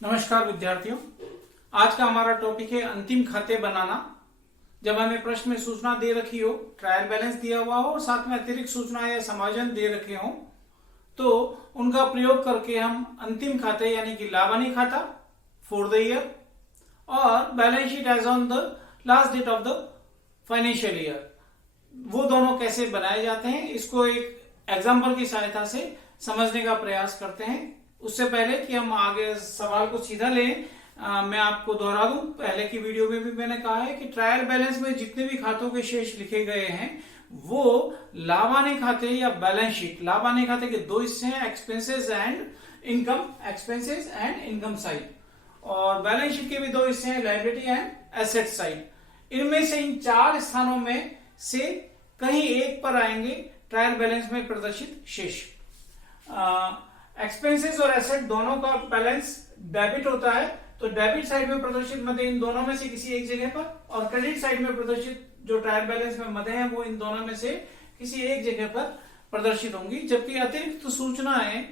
नमस्कार विद्यार्थियों। आज का हमारा टॉपिक है अंतिम खाते बनाना। जब हमें प्रश्न में सूचना दे रखी हो, ट्रायल बैलेंस दिया हुआ हो और साथ में अतिरिक्त सूचना या समायोजन दे रखे हो, तो उनका प्रयोग करके हम अंतिम खाते यानी कि लाभानी खाता फॉर द ईयर और balance sheet as on the last date of the financial year, वो दोनों कैसे बनाए जाते हैं, इसको एक एग्जाम्पल की सहायता से समझने का प्रयास करते हैं। उससे पहले कि हम आगे सवाल को सीधा लें, मैं आपको दोहरा दूं, पहले की वीडियो में भी मैंने कहा है कि ट्रायल बैलेंस में जितने भी खातों के शेष लिखे गए हैं वो लाभानी खाते या बैलेंस शीट, लाभानी खाते के दो हिस्से हैं, एक्सपेंसेस एंड इनकम साइड, और बैलेंस शीट के भी दो हिस्से हैं, लायबिलिटी एंड एसेट साइड। इनमें से इन चार स्थानों में से कहीं एक पर आएंगे ट्रायल बैलेंस में प्रदर्शित शेष। एक्सपेंसेस और एसेट दोनों का बैलेंस डेबिट होता है, तो डेबिट साइड में प्रदर्शित मदे इन दोनों में से किसी एक जगह पर, और क्रेडिट साइड में प्रदर्शित जो ट्रायल बैलेंस में मदे हैं वो इन दोनों में से किसी एक जगह पर प्रदर्शित होंगी। जबकि अतिरिक्त सूचनाएं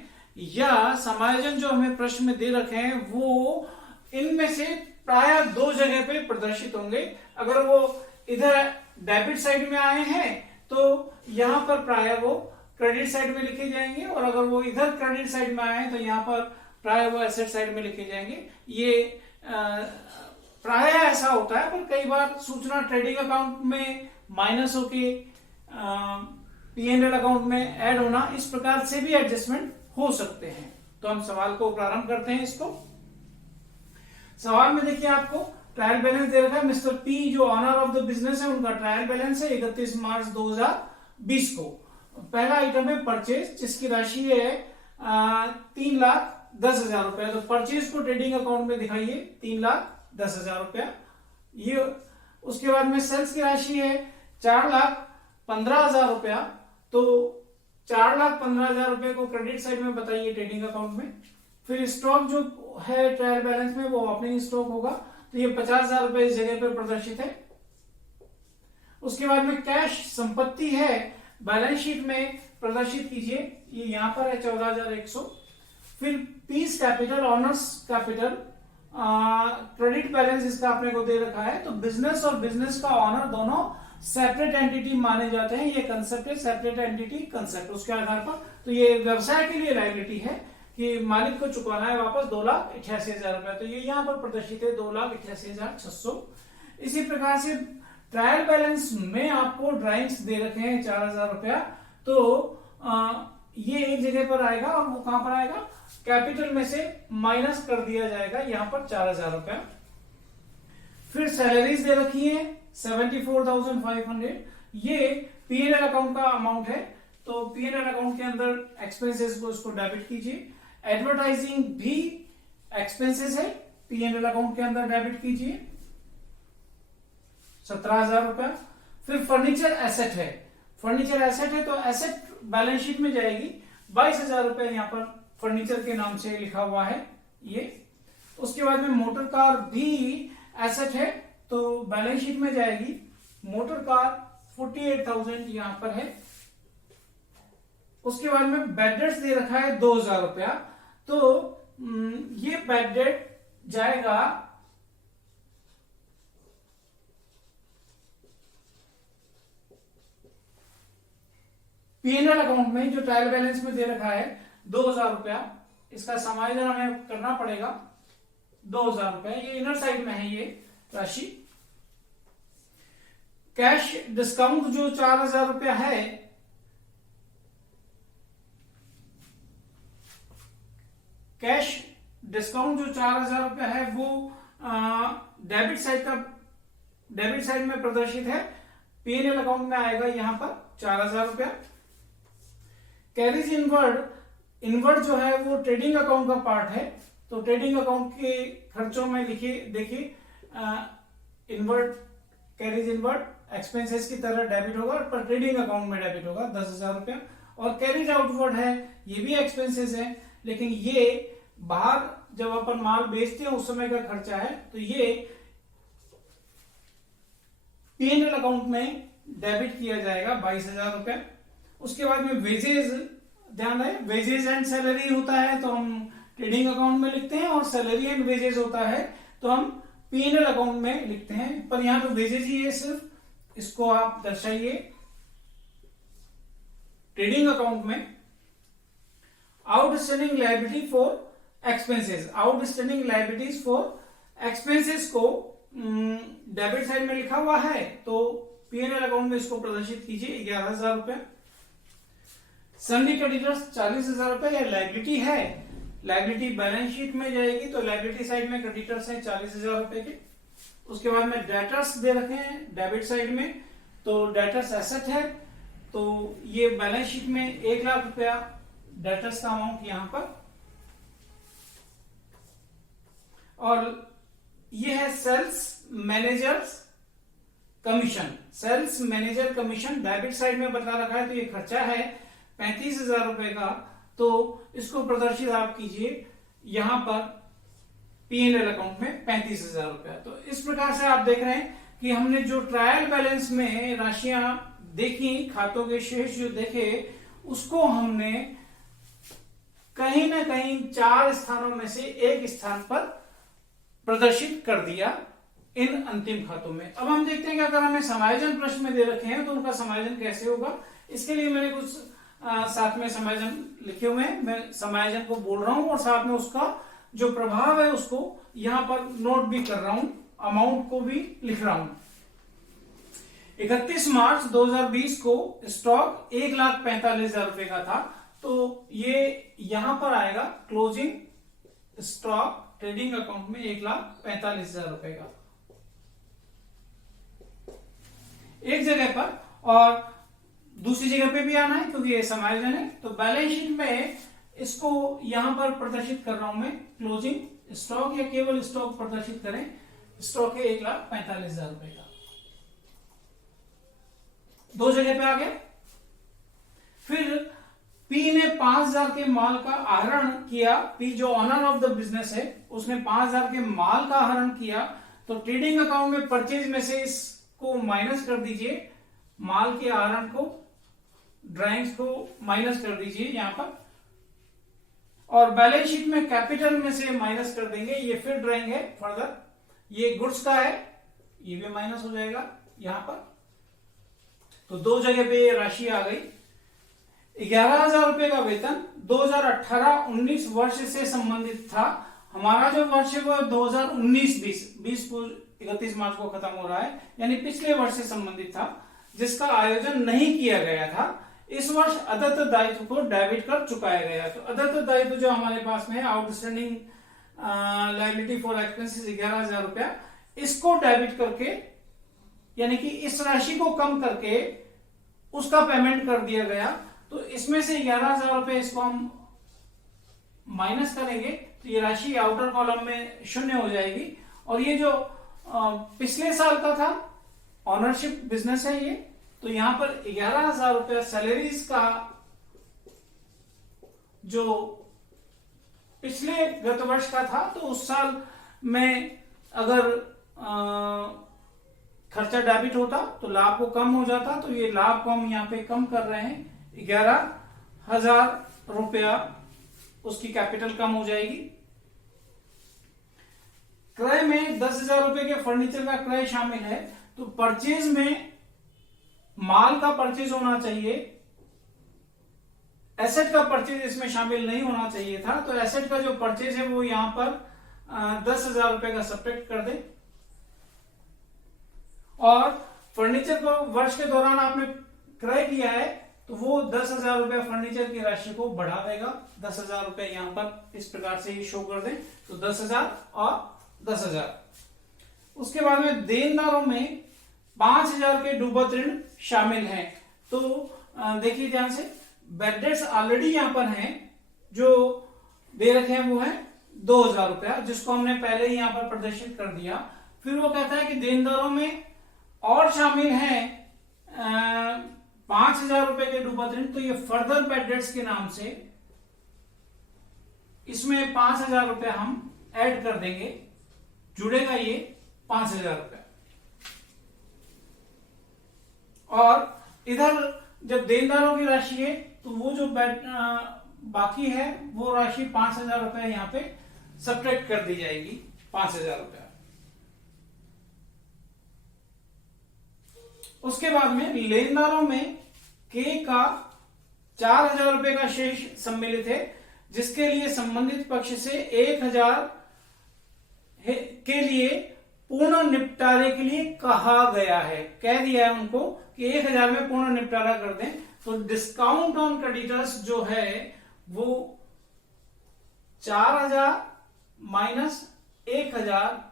या समायोजन जो हमें प्रश्न में दे रखे हैं वो इनमें से प्राय दो जगह पे प्रदर्शित होंगे। अगर वो इधर डेबिट साइड में आए हैं तो यहां पर प्राय वो क्रेडिट साइड में लिखे जाएंगे, और अगर वो इधर क्रेडिट साइड में आए तो यहाँ पर प्राय वो एसेट साइड में लिखे जाएंगे। ये प्राय ऐसा होता है, पर कई बार सूचना ट्रेडिंग अकाउंट में माइनस होके P&L अकाउंट में ऐड होना, इस प्रकार से भी एडजस्टमेंट हो सकते हैं। तो हम सवाल को प्रारंभ करते हैं। इसको सवाल में देखिए, आपको ट्रायल बैलेंस दे रखा है। मिस्टर पी जो ऑनर ऑफ द बिजनेस है, उनका ट्रायल बैलेंस है 31 मार्च 2020 को। पहला आइटम है परचेज, जिसकी राशि है 3,10,000 रुपया। तो परचेज को ट्रेडिंग अकाउंट में दिखाइए 3,10,000 रुपया। ये उसके बाद में सेल्स की राशि है 4,15,000 रुपया। तो 4,15,000 रुपए को क्रेडिट साइड में बताइए ट्रेडिंग अकाउंट में। फिर स्टॉक जो है ट्रायल बैलेंस में वो ओपनिंग स्टॉक होगा, तो ये 50,000 रुपए इस जगह पर प्रदर्शित है। उसके बाद में कैश संपत्ति है, बैलेंस शीट में प्रदर्शित कीजिए, ये यहां पर है 14,100। फिर piece capital, honours capital, credit balance इसका अपने को दे रखा है। तो बिजनेस और बिजनेस का ऑनर दोनों सेपरेट एंटिटी माने जाते हैं। ये कंसेप्ट है सेपरेट एंटिटी कंसेप्ट। उसके आधार पर तो ये व्यवसाय के लिए लायबिलिटी है कि मालिक को चुकाना है वापस 2,88,000 रुपया। तो ये यहाँ पर प्रदर्शित है 2,88,600। इसी प्रकार से ट्रायल बैलेंस में आपको ड्राइंग्स दे रखे हैं 4,000 रुपया। तो ये एक जगह पर आएगा, और वो कहां पर आएगा, कैपिटल में से माइनस कर दिया जाएगा यहां पर 4,000 रुपया। फिर सैलरीज दे रखी है 74,500। ये P&L अकाउंट का अमाउंट है, तो P&L अकाउंट के अंदर एक्सपेंसेस को उसको डेबिट कीजिए। एडवर्टाइजिंग भी एक्सपेंसेस है, P&L अकाउंट के अंदर डेबिट कीजिए 17,000 रुपया। फिर फर्नीचर एसेट है, फर्नीचर एसेट है तो एसेट बैलेंस शीट में जाएगी 22,000 रुपया, यहां पर फर्नीचर के नाम से लिखा हुआ है ये। उसके बाद में मोटर कार भी एसेट है, तो बैलेंस शीट में जाएगी मोटर कार 48,000 यहां पर है। उसके बाद में बेड डेट्स दे रखा है 2,000 रुपया, तो ये बेड डेट जाएगा P&L अकाउंट में, जो ट्रायल बैलेंस में दे रखा है 2,000 रुपया। इसका समायोजन हमें करना पड़ेगा 2,000 रुपया। ये इनर साइड में है ये राशि। कैश डिस्काउंट जो 4,000 रुपया है, कैश डिस्काउंट जो 4,000 रुपया है वो डेबिट साइड में प्रदर्शित है। P&L अकाउंट में आएगा यहां पर 4,000 रुपया। कैरीज इनवर्ड जो है वो ट्रेडिंग अकाउंट का पार्ट है, तो ट्रेडिंग अकाउंट के खर्चों में लिखिए, देखिए कैरीज इनवर्ड एक्सपेंसेस की तरह डेबिट होगा, पर ट्रेडिंग अकाउंट में डेबिट होगा 10,000 रुपया। और कैरीज आउटवर्ड है, ये भी एक्सपेंसेस है, लेकिन ये बाहर जब अपन माल बेचते हैं उस समय का खर्चा है, तो ये P&L अकाउंट में डेबिट किया जाएगा 22,000 रुपया। उसके बाद में वेजेज, ध्यान है वेजेज एंड सैलरी होता है, तो हम ट्रेडिंग अकाउंट में लिखते हैं, और सैलरी एंड वेजेस होता है तो हम P&L अकाउंट में लिखते हैं। पर यहां तो वेजेस ही है सिर्फ, इसको आप दर्शाइए ट्रेडिंग अकाउंट में outstanding liability for expenses. Outstanding liabilities for expenses को डेबिट साइड में लिखा हुआ है, तो P&L अकाउंट में इसको प्रदर्शित कीजिए 11,000 रुपए। सन्डी क्रेडिटर्स 40,000 रुपए, या लायबिलिटी है, लायबिलिटी बैलेंस शीट में जाएगी तो लायबिलिटी साइड में क्रेडिटर्स हैं 40,000 रुपए के। उसके बाद में डेटर्स दे रखे हैं डेबिट साइड में, तो डेटर्स एसेट है, तो ये बैलेंस शीट में 1,00,000 रुपया डेटर्स का अमाउंट यहां पर। और ये है sales manager's commission. Sales manager commission debit side में बता रखा है, तो ये खर्चा है 35,000 रुपए का, तो इसको प्रदर्शित आप कीजिए यहां पर P&L अकाउंट में 35,000 रुपया। तो इस प्रकार से आप देख रहे हैं कि हमने जो ट्रायल बैलेंस में राशियां देखी, खातों के शेष जो देखे, उसको हमने कहीं ना कहीं 4 स्थानों में से एक स्थान पर प्रदर्शित कर दिया इन अंतिम खातों में। अब हम देखते हैं कि अगर हमें समायोजन प्रश्न में दे रखे हैं तो उनका समायोजन कैसे होगा। इसके लिए मैंने कुछ साथ में समायोजन लिखे हुए हैं, मैं समायोजन को बोल रहा हूं और साथ में उसका जो प्रभाव है उसको यहां पर नोट भी कर रहा हूं, अमाउंट को भी लिख रहा हूं। 31 मार्च 2020 को स्टॉक 1,45,000 रुपए का था, तो ये यहां पर आएगा क्लोजिंग स्टॉक ट्रेडिंग अकाउंट में 1,45,000 रुपए का एक जगह पर, और दूसरी जगह पे भी आना है क्योंकि ये समायोजन है। तो बैलेंस शीट में इसको यहां पर प्रदर्शित कर रहा हूं मैं, क्लोजिंग स्टॉक, या केवल स्टॉक प्रदर्शित करें, स्टॉक है 1,45,000 रुपए का, दो जगह पे आ गया। फिर पी ने 5,000 के माल का आहरण किया, पी जो ऑनर ऑफ द बिजनेस है उसने 5,000 के माल का आहरण किया, तो ट्रेडिंग अकाउंट में परचेज में से इसको माइनस कर दीजिए, माल के आहरण को, ड्राइंग्स को माइनस कर दीजिए यहां पर, और बैलेंस शीट में कैपिटल में से माइनस कर देंगे। ये फिर ड्राइंग है फर्दर, ये गुड्स का है, ये भी माइनस हो जाएगा यहां पर। तो दो जगह पे ये राशि आ गई। 11,000 रुपए का वेतन 2018-19 वर्ष से संबंधित था। हमारा जो वर्ष है वो 2019-20 को 31 मार्च को खत्म हो रहा है, यानी पिछले वर्ष से संबंधित था, जिसका आयोजन नहीं किया गया था। इस वर्ष अदत्त दायित्व को डेबिट कर चुकाया गया। तो अदत्त दायित्व जो हमारे पास में है, आउटस्टैंडिंग लायबिलिटी फॉर एक्सपेंसेस 11,000 रुपया, इसको डेबिट करके, यानी कि इस राशि को कम करके उसका पेमेंट कर दिया गया। तो इसमें से 11,000 रुपए इसको हम माइनस करेंगे तो ये राशि आउटर कॉलम में शून्य हो जाएगी। और ये जो पिछले साल का था, ऑनरशिप बिजनेस है ये, तो यहां पर 11,000 रुपया सैलरीज का जो पिछले गत वर्ष का था, तो उस साल में अगर खर्चा डेबिट होता तो लाभ को कम हो जाता, तो ये लाभ को हम यहां पे कम कर रहे हैं, 11,000 रुपया उसकी कैपिटल कम हो जाएगी। क्रय में 10,000 रुपए के फर्नीचर का क्रय शामिल है, तो परचेज में माल का परचेज होना चाहिए, एसेट का परचेज इसमें शामिल नहीं होना चाहिए था। तो एसेट का जो परचेज है वो यहां पर 10,000 रुपए का सब्ट्रैक्ट कर दे, और फर्नीचर को वर्ष के दौरान आपने क्रय किया है तो वो 10,000 रुपए फर्नीचर की राशि को बढ़ा देगा। 10,000 रुपए यहां पर इस प्रकार से ही शो कर दें, तो 10,000 और 10,000। उसके बाद में देनदारों में 5,000 के डूबत ऋण शामिल हैं। तो देखिए ध्यान से, बैड डेट्स ऑलरेडी यहां पर हैं, जो दे रखे हैं वो है 2,000 रुपया, जिसको हमने पहले ही यहां पर प्रदर्शित कर दिया। फिर वो कहता है कि देनदारों में और शामिल हैं 5,000 रुपए के डूबत ऋण, तो ये फर्दर बैड डेट्स के नाम से इसमें 5,000 रुपया हम ऐड कर देंगे, जुड़ेगा ये 5,000 रुपया। और इधर जब देनदारों की राशि है तो वो जो बाकी है वो राशि 5,000 रुपए यहाँ पे सब्ट्रैक्ट कर दी जाएगी, 5,000 रुपया। उसके बाद में लेनदारों में के का 4,000 रुपए का शेष सम्मिलित है, जिसके लिए संबंधित पक्ष से 1,000 के लिए पूर्ण निपटारे के लिए कहा गया है, कह दिया है उनको कि 1,000 में पूर्ण निपटारा कर दें। तो डिस्काउंट ऑन क्रेडिटर्स जो है वो 4,000 माइनस 1,000,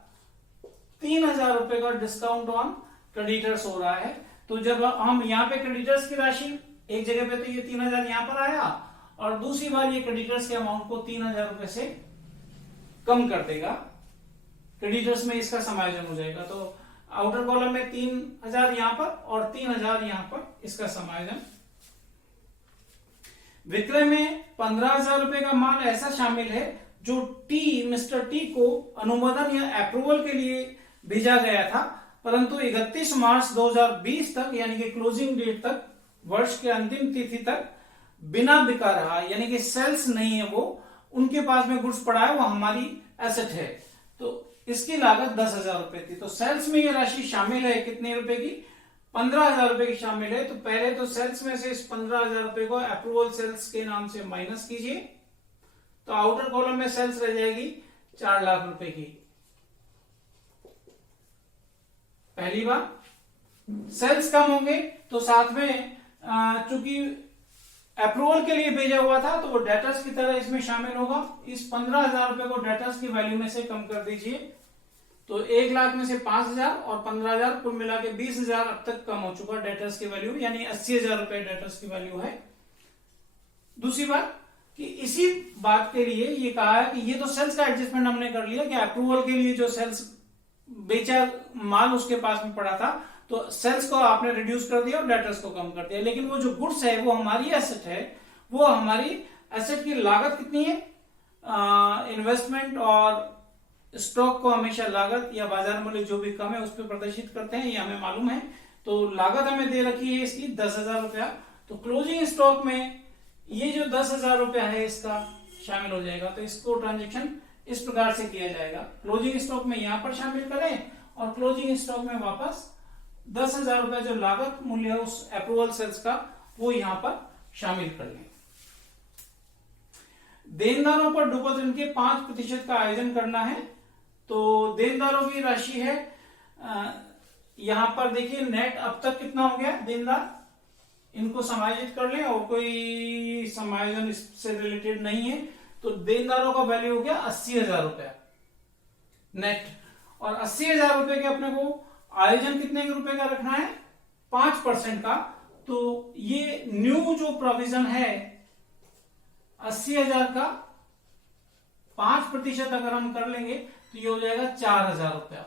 3,000 रुपए का डिस्काउंट ऑन क्रेडिटर्स हो रहा है। तो जब हम यहाँ पे क्रेडिटर्स की राशि एक जगह पे, तो ये 3,000 यहां पर आया, और दूसरी बार ये क्रेडिटर्स के अमाउंट को 3,000 रुपए से कम कर देगा, क्रेडिटर्स में इसका समायोजन हो जाएगा। तो आउटर कॉलम में 3,000 यहां पर और 3,000 यहां पर, इसका समायोजन। विक्रय में 15,000 रुपए का माल ऐसा शामिल है जो मिस्टर टी को अनुमोदन या अप्रूवल के लिए भेजा गया था, परंतु 31 मार्च 2020 तक, यानी कि क्लोजिंग डेट तक, वर्ष के अंतिम तिथि तक बिना बिका रहा, यानी कि सेल्स नहीं है, वो उनके पास में गुड्स पड़ा है, वो हमारी एसेट है। तो इसकी लागत 10,000 रुपए थी। तो सेल्स में ये राशि शामिल है कितने रुपए की? 15,000 रुपए की शामिल है। तो पहले तो सेल्स में से इस 15,000 रुपए को अप्रूवल सेल्स के नाम से माइनस कीजिए, तो आउटर कॉलम में सेल्स रह जाएगी 4 लाख रुपए की। पहली बार सेल्स कम होंगे तो साथ में चूंकि अप्रूवल के लिए भेजा हुआ था तो वो डेटर्स की तरह इसमें शामिल होगा। इस 15,000 रुपए को डेटर्स की वैल्यू में से कम कर दीजिए, तो 1 लाख में से 5,000 और 15,000 कुल मिला के 20,000 अब तक कम हो चुका डेटर्स की वैल्यू, यानी 80,000 रुपए डेटर्स की वैल्यू है। दूसरी बात कि इसी बात के लिए ये कहा है कि ये तो सेल्स का एडजस्टमेंट हमने कर लिया कि अप्रूवल के लिए जो सेल्स बेचा माल उसके पास में पड़ा था, तो सेल्स को आपने रिड्यूस कर दिया और डेटर्स को कम कर दिया। लेकिन वो जो गुड्स है वो हमारी एसेट है, वो हमारी एसेट की लागत कितनी है? इन्वेस्टमेंट और स्टॉक को हमेशा लागत या बाजार मूल्य जो भी कम है उस पर प्रदर्शित करते हैं, ये हमें मालूम है। तो लागत हमें दे रखी है इसकी 10,000 रुपया। तो क्लोजिंग स्टॉक में ये जो 10,000 रुपया है इसका शामिल हो जाएगा। तो इसको ट्रांजेक्शन इस प्रकार से किया जाएगा, क्लोजिंग स्टॉक में यहां पर शामिल करें और क्लोजिंग स्टॉक में वापस 10,000 रुपया जो लागत मूल्य है उस अप्रूवल सेल्स का, वो यहां पर शामिल कर लें। देनदारों पर डूबत ऋण के 5% का आयोजन करना है। तो देनदारों की राशि है, यहां पर देखिए नेट अब तक कितना हो गया देनदार, इनको समायोजित कर लें और कोई समायोजन इससे रिलेटेड नहीं है। तो देनदारों का वैल्यू हो गया 80,000 रुपया नेट, और 80,000 रुपए के अपने को आयोजन कितने रुपए का रखना है? 5% का। तो ये न्यू जो प्रोविजन है 80,000 का 5% अगर हम कर लेंगे तो ये हो जाएगा 4,000 रुपया।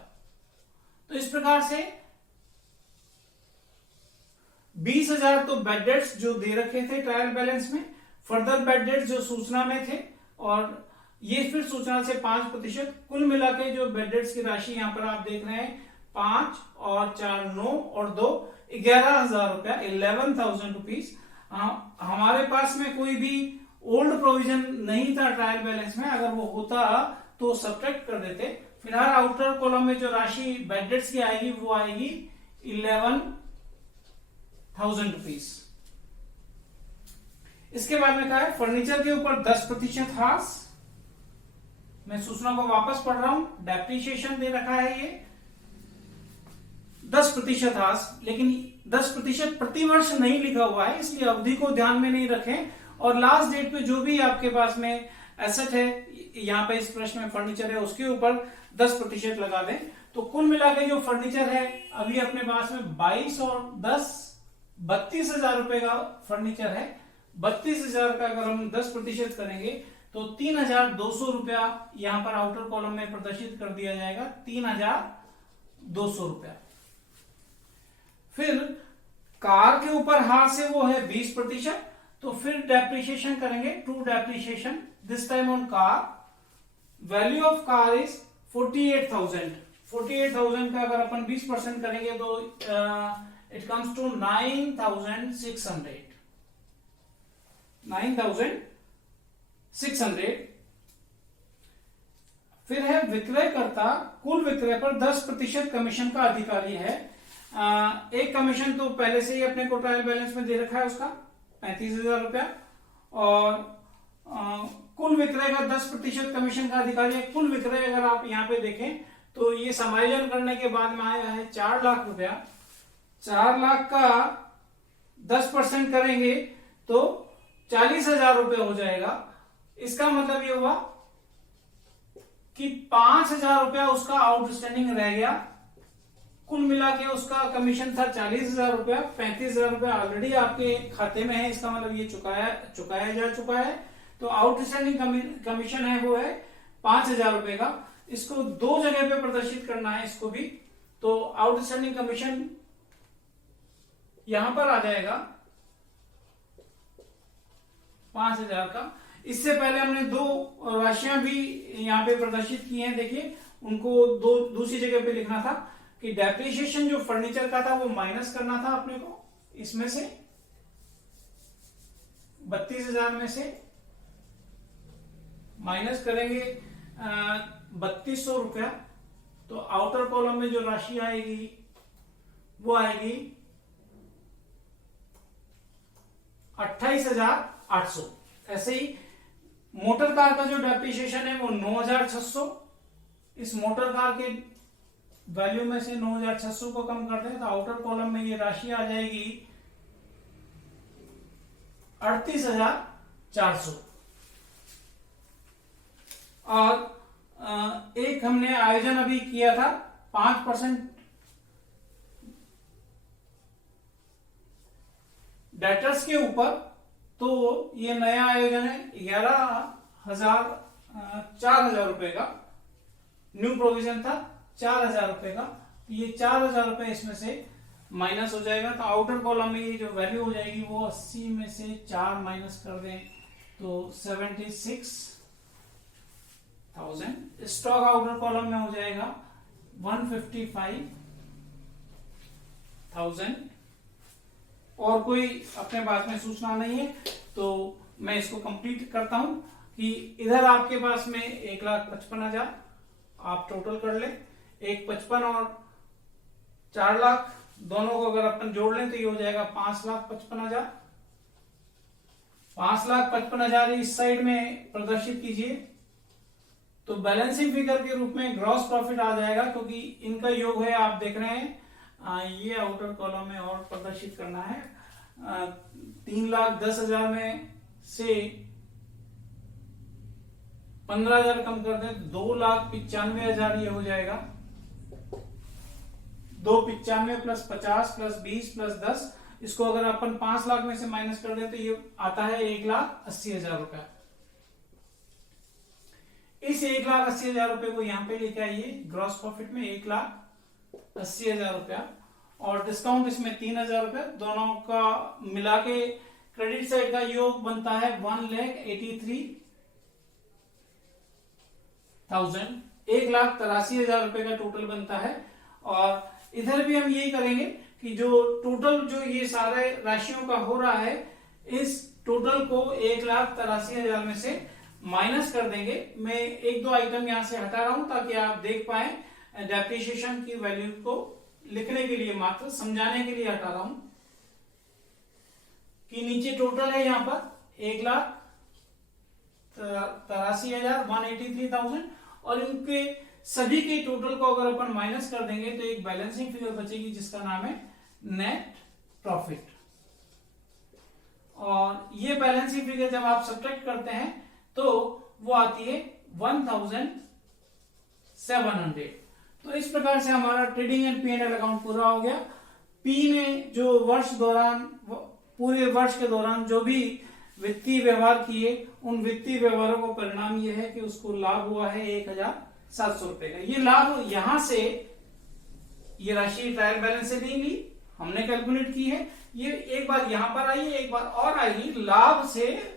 तो इस प्रकार से 20,000 तो बेड डेट्स जो दे रखे थे ट्रायल बैलेंस में, फर्दर बेड डेट्स जो सूचना में थे, और ये फिर सूचना से 5%, कुल मिला के जो बेड डेट्स की राशि यहां पर आप देख रहे हैं 5 और 4 9 और 2 11,000 रुपया, 11,000 रुपीज। हमारे पास में कोई भी ओल्ड प्रोविजन नहीं था ट्रायल बैलेंस में, अगर वो होता तो सब्ट्रैक्ट कर देते। फिलहाल आउटर कॉलम में जो राशि बेड डेट्स की आएगी वो आएगी 11,000 रुपीज। इसके बाद में कहा है फर्नीचर के ऊपर 10% हास। मैं सूचना को वापस पढ़ रहा हूं, डेप्रिसिएशन दे रखा है ये 10% हास, लेकिन 10% प्रतिवर्ष नहीं लिखा हुआ है, इसलिए अवधि को ध्यान में नहीं रखें। और लास्ट डेट पे जो भी आपके पास में एसेट है, यहां पे इस प्रश्न में फर्नीचर है, उसके ऊपर 10% लगा दें। तो कुल मिला के जो फर्नीचर है अभी अपने पास में 22 और 10 32,000 रुपए का फर्नीचर है। 32,000 का अगर हम 10% करेंगे तो 3,200 रुपया यहां पर आउटर कॉलम में प्रदर्शित कर दिया जाएगा, 3,200 रुपया। फिर कार के ऊपर हाथ से वो है 20%, तो फिर डेप्रिसिएशन करेंगे, true depreciation this time on car. Value of car is 48,000। 48,000 का अगर अपन 20% करेंगे तो इट कम्स टू 9,600। 600। फिर है विक्रयकर्ता कुल विक्रय पर 10% कमीशन का अधिकारी है। एक कमीशन तो पहले से ही अपने को ट्रायल बैलेंस में दे रखा है, उसका 35,000 रुपया, और कुल विक्रय का 10% कमीशन का अधिकारी है। कुल विक्रय अगर आप यहाँ पे देखें तो ये समायोजन करने के बाद में आया है 4 लाख रुपया। 4 लाख का 10% करेंगे तो 40,000 रुपये हो जाएगा। इसका मतलब ये हुआ कि 5,000 रुपया उसका आउटस्टैंडिंग रह गया। कुल मिला के उसका कमीशन था 40,000 रुपया, 35,000 रुपया ऑलरेडी आपके खाते में है, इसका मतलब ये चुकाया जा चुका है। तो आउटस्टैंडिंग कमीशन है वो है 5,000 रुपए का। इसको 2 जगह पे प्रदर्शित करना है इसको भी, तो आउटस्टैंडिंग कमीशन यहां पर आ जाएगा 5,000 का। इससे पहले हमने 2 राशियां भी यहां पे प्रदर्शित की हैं, देखिए उनको दूसरी जगह पे लिखना था कि डेप्रिसिएशन जो फर्नीचर का था वो माइनस करना था अपने को, इसमें से 32,000 में से माइनस करेंगे 3,200 रुपया, तो आउटर कॉलम में जो राशि आएगी वो आएगी 28,800। ऐसे ही मोटर कार का जो डेप्रिसिएशन है वो 9,600। इस मोटर कार के वैल्यू में से 9,600 को कम कर दें तो आउटर कॉलम में ये राशि आ जाएगी 38,400। और एक हमने आयोजन अभी किया था 5% डेटर्स के ऊपर, तो ये नया आयोजन है 4,000 रुपए का। न्यू प्रोविजन था 4,000 रुपए का, ये 4,000 रुपए इसमें से माइनस हो जाएगा। तो आउटर कॉलम में ये जो वैल्यू हो जाएगी वो 80 में से 4 माइनस कर दें तो 76,000। स्टॉक आउटर कॉलम में हो जाएगा 155,000। और कोई अपने बात में सूचना नहीं है तो मैं इसको कंप्लीट करता हूं कि इधर आपके पास में 1,55,000 आप टोटल कर ले। 1,55,000 और 4 लाख दोनों को अगर अपन जोड़ लें तो ये हो जाएगा 5,55,000। 5,55,000 इस साइड में प्रदर्शित कीजिए तो बैलेंसिंग फिगर के रूप में ग्रॉस प्रॉफिट आ जाएगा, क्योंकि इनका योग है आप देख रहे हैं। ये आउटर कॉलम में और प्रदर्शित करना है। 3,10,000 में से 15,000 कम कर दें 2,95,000 ये हो जाएगा। 295 प्लस 50 प्लस 20 प्लस 10, इसको अगर अपन 5 लाख में से माइनस कर दें तो ये आता है 1,80,000 रुपया। इस 1,80,000 रुपए को यहां पे लेके आइए ग्रॉस प्रॉफिट में 1,80,000 रुपया, और डिस्काउंट इसमें 3,000 रुपया, दोनों का मिला के क्रेडिट साइड का योग बनता है 1,83,000। 1,83,000 रुपए का टोटल बनता है। और इधर भी हम यही करेंगे कि जो टोटल जो ये सारे राशियों का हो रहा है, इस टोटल को 1,83,000 में से माइनस कर देंगे। मैं 1-2 आइटम यहां से हटा रहा हूं ताकि आप देख पाए। डेप्रिसिएशन की वैल्यू को लिखने के लिए, मात्र समझाने के लिए हटा रहा हूं कि नीचे टोटल है यहां पर 1,83,183,000, और इनके सभी के टोटल को अगर अपन माइनस कर देंगे तो एक बैलेंसिंग फिगर बचेगी जिसका नाम है नेट प्रॉफिट। और ये बैलेंसिंग फिगर जब आप सब्ट्रैक्ट करते हैं तो वो आती है 1,700। तो इस प्रकार से हमारा ट्रेडिंग एंड P&L अकाउंट पूरा हो गया। पी ने जो पूरे वर्ष के दौरान जो भी वित्तीय व्यवहार किए, उन वित्तीय व्यवहारों का परिणाम यह है कि उसको लाभ हुआ है 1,700 रुपए का। ये लाभ यहां से, ये राशि ट्रायल बैलेंस से नहीं ली, हमने कैलकुलेट की है। ये एक बार यहां पर आई, एक बार और आएगी। लाभ से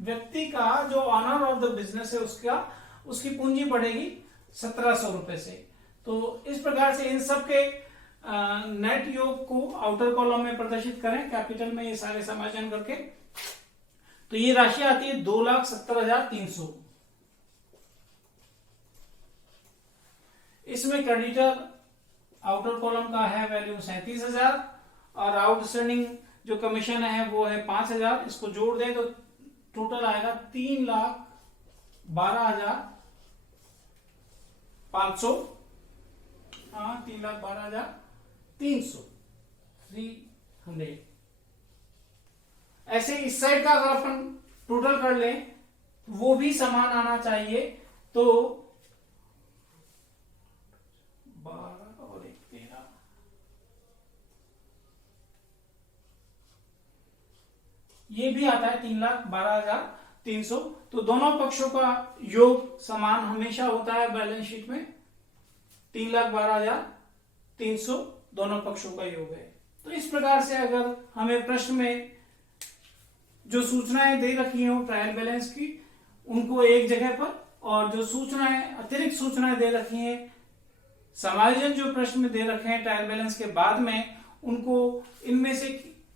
व्यक्ति का जो ऑनर ऑफ द बिजनेस है उसकी पूंजी बढ़ेगी 1,700 रुपए से। तो इस प्रकार से इन सब के नेट योग को आउटर कॉलम में प्रदर्शित करें, कैपिटल में ये सारे समायोजन करके। तो ये राशि आती है 2,70,300। इसमें क्रेडिटर आउटर कॉलम का है वैल्यू 37,000 और आउटस्टैंडिंग जो कमीशन है वो है 5,000। इसको जोड़ दें तो टोटल आएगा 3,12,500। हाँ, 3,12,300 300। ऐसे इस साइड का अगर अपन टोटल कर लें वो भी समान आना चाहिए। तो 12 और 13, ये भी आता है 3,12,300। तो दोनों पक्षों का योग समान हमेशा होता है बैलेंस शीट में। 3,12,300 दोनों पक्षों का योग है। तो इस प्रकार से अगर हमें प्रश्न में जो सूचनाएं दे रखी हो ट्रायल बैलेंस की, उनको एक जगह पर, और जो सूचनाएं अतिरिक्त सूचनाएं दे रखी हैं समायोजन जो प्रश्न में दे रखे हैं ट्रायल बैलेंस के बाद में, उनको इनमें से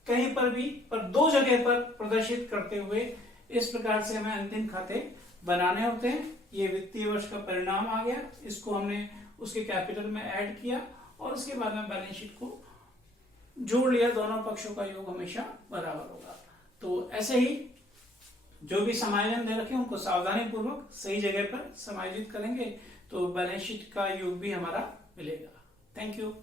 कहीं पर भी पर दो जगह पर प्रदर्शित करते हुए इस प्रकार से हमें अंतिम खाते बनाने होते हैं। ये वित्तीय वर्ष का परिणाम आ गया, इसको हमने उसके कैपिटल में ऐड किया और उसके बाद में बैलेंस शीट को जोड़ लिया। दोनों पक्षों का योग हमेशा बराबर होगा। तो ऐसे ही जो भी समायोजन दे रखे उनको सावधानी पूर्वक सही जगह पर समायोजित करेंगे तो बैलेंस शीट का योग भी हमारा मिलेगा। Thank you.